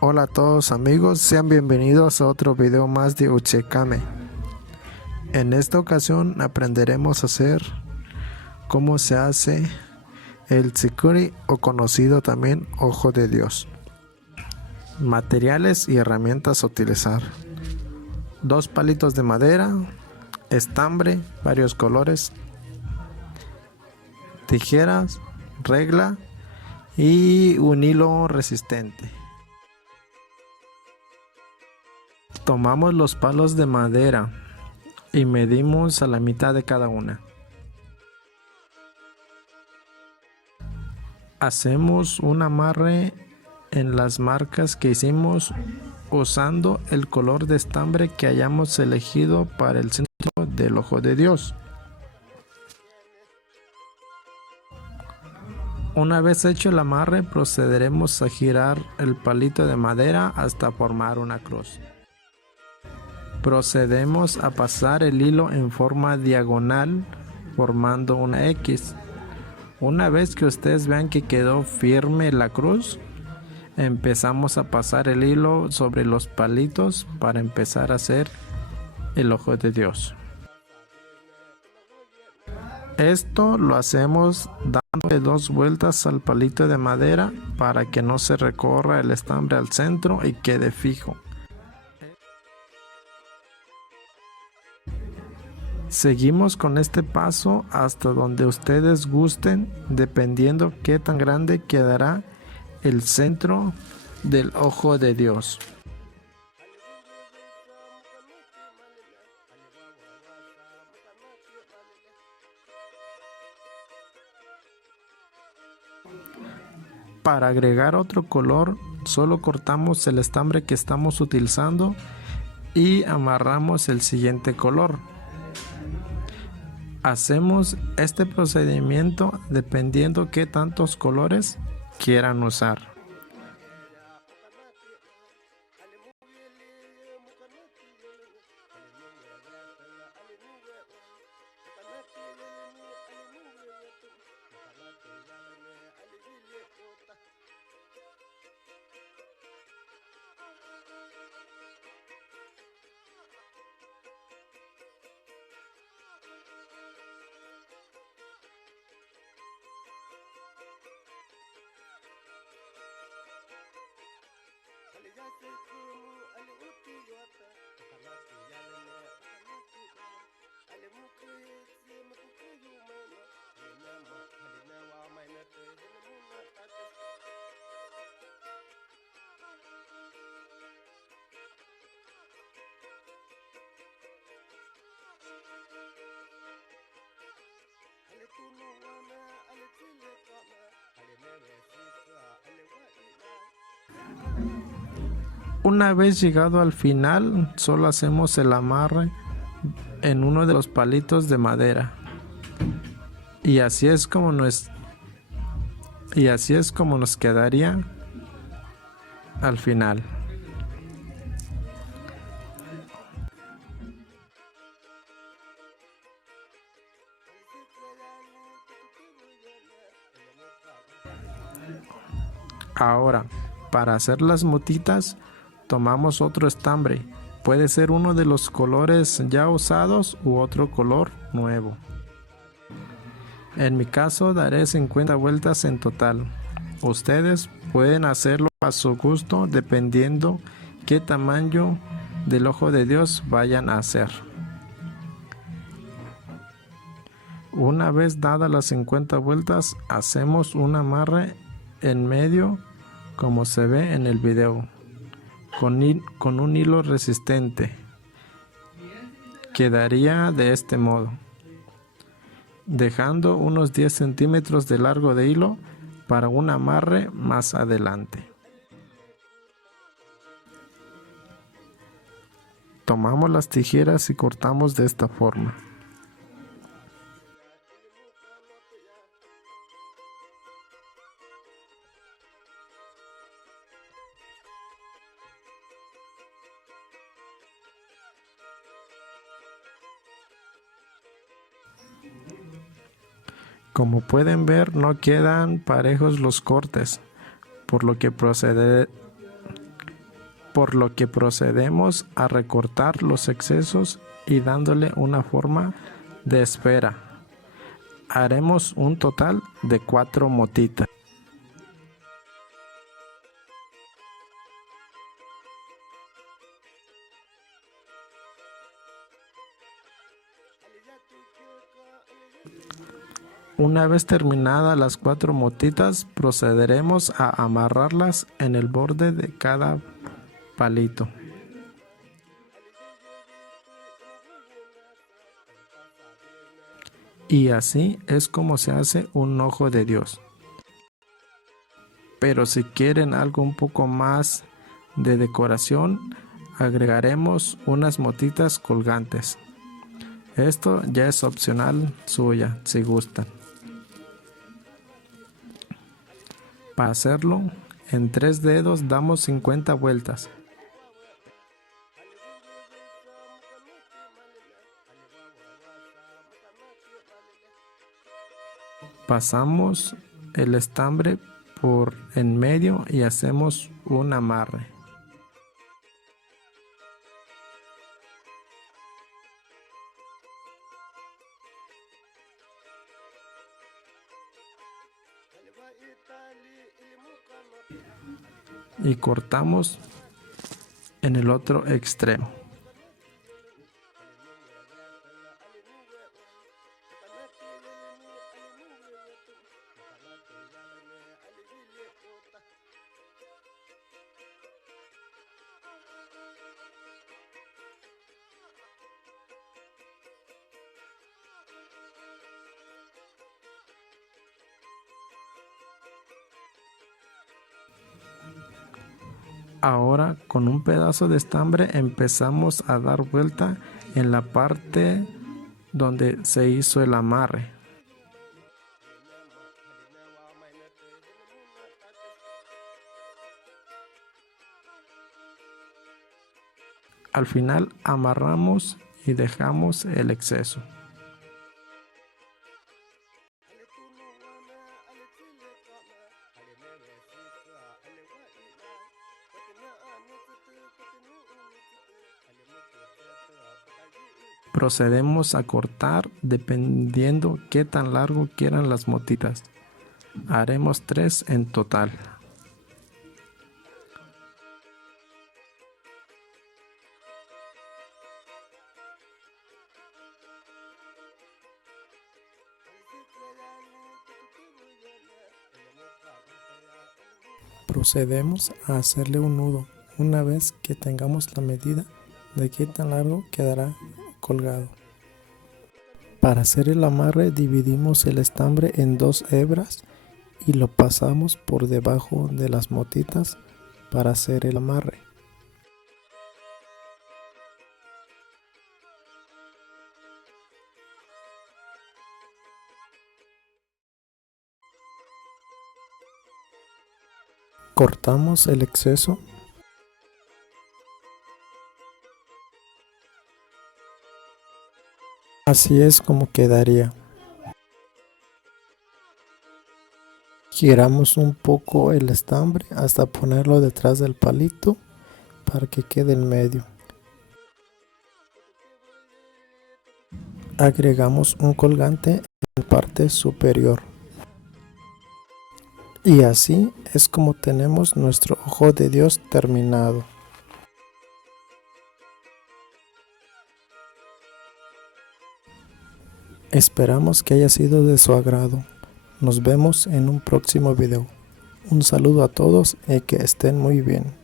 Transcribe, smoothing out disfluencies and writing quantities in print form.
Hola a todos amigos, sean bienvenidos a otro video más de Uchekame. En esta ocasión aprenderemos a hacer cómo se hace el Tsikuri o conocido también Ojo de Dios. Materiales y herramientas a utilizar: 2 palitos de madera, estambre, varios colores, tijeras, regla y un hilo resistente. Tomamos los palos de madera y medimos a la mitad de cada una. Hacemos un amarre en las marcas que hicimos usando el color de estambre que hayamos elegido para el centro del Ojo de Dios. Una vez hecho el amarre, procederemos a girar el palito de madera hasta formar una cruz. Procedemos a pasar el hilo en forma diagonal formando una X. Una vez que ustedes vean que quedó firme la cruz, empezamos a pasar el hilo sobre los palitos para empezar a hacer el Ojo de Dios. Esto lo hacemos dándole 2 vueltas al palito de madera para que no se recorra el estambre al centro y quede fijo. Seguimos con este paso hasta donde ustedes gusten, dependiendo qué tan grande quedará el centro del Ojo de Dios. Para agregar otro color, solo cortamos el estambre que estamos utilizando y amarramos el siguiente color. Hacemos este procedimiento dependiendo qué tantos colores quieran usar. Una vez llegado al final, solo hacemos el amarre en uno de los palitos de madera. Y así es como nos quedaría al final. Ahora, para hacer las motitas, tomamos otro estambre. Puede ser uno de los colores ya usados u otro color nuevo. En mi caso daré 50 vueltas en total. Ustedes pueden hacerlo a su gusto dependiendo qué tamaño del Ojo de Dios vayan a hacer. Una vez dadas las 50 vueltas, hacemos un amarre en medio como se ve en el video con un hilo resistente. Quedaría de este modo, dejando unos 10 centímetros de largo de hilo para un amarre más adelante. Tomamos las tijeras y cortamos de esta forma. Como pueden ver, no quedan parejos los cortes, por lo que por lo que procedemos a recortar los excesos y dándole una forma de esfera. Haremos un total de 4 motitas. Una vez terminadas las 4 motitas, procederemos a amarrarlas en el borde de cada palito. Y así es como se hace un ojo de Dios. Pero si quieren algo un poco más de decoración, agregaremos unas motitas colgantes. Esto ya es opcional suya, si gustan. Para hacerlo, en 3 dedos damos 50 vueltas. Pasamos el estambre por en medio y hacemos un amarre. Y cortamos en el otro extremo. Ahora con un pedazo de estambre empezamos a dar vuelta en la parte donde se hizo el amarre. Al final amarramos y dejamos el exceso. Procedemos a cortar dependiendo qué tan largo quieran las motitas. Haremos 3 en total. Procedemos a hacerle un nudo una vez que tengamos la medida de qué tan largo quedará colgado. Para hacer el amarre dividimos el estambre en 2 hebras y lo pasamos por debajo de las motitas para hacer el amarre. Cortamos el exceso. Así es como quedaría. Giramos un poco el estambre hasta ponerlo detrás del palito para que quede en medio. Agregamos un colgante en la parte superior. Y así es como tenemos nuestro ojo de Dios terminado. Esperamos que haya sido de su agrado. Nos vemos en un próximo video. Un saludo a todos y que estén muy bien.